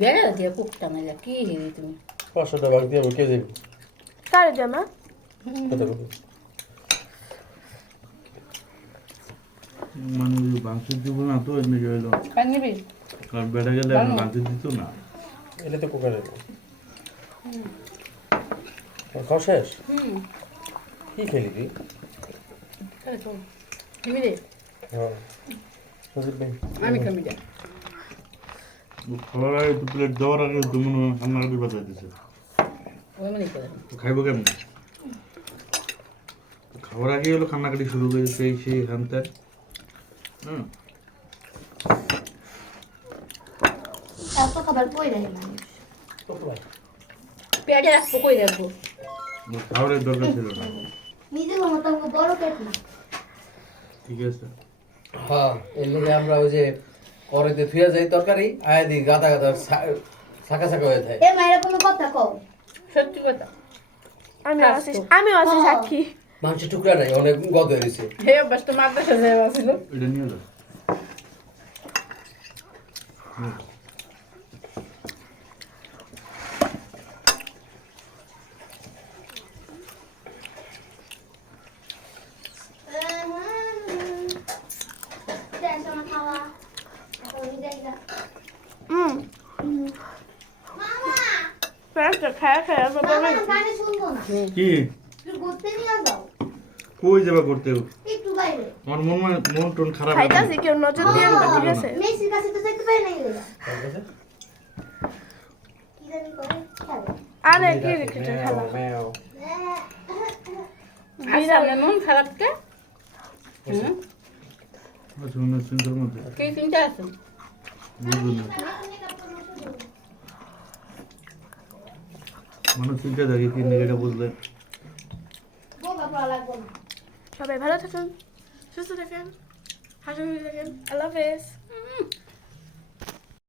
বেড়া দিয়ে কুকটা নাইলা কি হেরি তুমি 500 টাকা দিয়ে আমি কেজি কারে জামা কত করবে মানে বাংসি দিব না তো এমনি গেল পানি নিবি আর বেড়া গেলে বাংসি দিত না এটা তো কুকারে খাও শেষ কি খেলি তুই তাহলে তো নিবি রে হ্যাঁ সজিব ভাই আমি খাবি দে খাবার আগে 2 প্লেট দেওয়ার আগে দুমন কান্নাকাটি বাজাই দিছে ওই মানে করে খাইবো কেমন খাবার আগে হলো কান্নাকাটি শুরু করে দিচ্ছে সেই খানতে হুম এত খাবার কই রাখে মানুষ কত ভাই পেটে রাখবো কই রাখবো খাবারের দরকার ছিল না নিজের মতো বড় পেট না ঠিক আছে হ্যাঁ এর লিগে আমরা ওই যে কড়াইতে ফিরে যাই তরকারি আয় দিই গাদা গাদা শাখা শাখা হয়ে থাকে এ মায়ের কোনো কথা কও সত্যি কথা আমি আছি সাক্ষী মাংসের টুকরা নাই অনেক গদ হয়ে গেছে হে অভ্যাস তো মাদ্রাসা যাওয়া ছিল এটা নিয়ে যাও টেনশন খাওয়া এখন যাইগা মামা ফেরত খায় বাবা মামা গানে শুনবো না কি তুই ঘুরতে নিয়ে যাও কই যাবা করতে একটু বাইরে আমার মন টন খারাপ খাইতাছি কেউ নজর দিয়ে না ঠিক আছে মেসির কাছে তো যেতে পারি না এগুলো কার কাছে কি জানি করে খেলে আরে কি রেখেছে খেলা ম্যাও আচ্ছা আমরা মন খারাপ কে আচ্ছা মনে চিন্তার মধ্যে কি চিন্তা আছে বুঝুন না মানুষ চিন্তা থাকে কি নেগেটা বুঝলে বোকা পড়া লাগবে না সবাই ভালো থাকুন সুস্থ থাকেন হাসি থাকেন আল্লাহ হাফেজ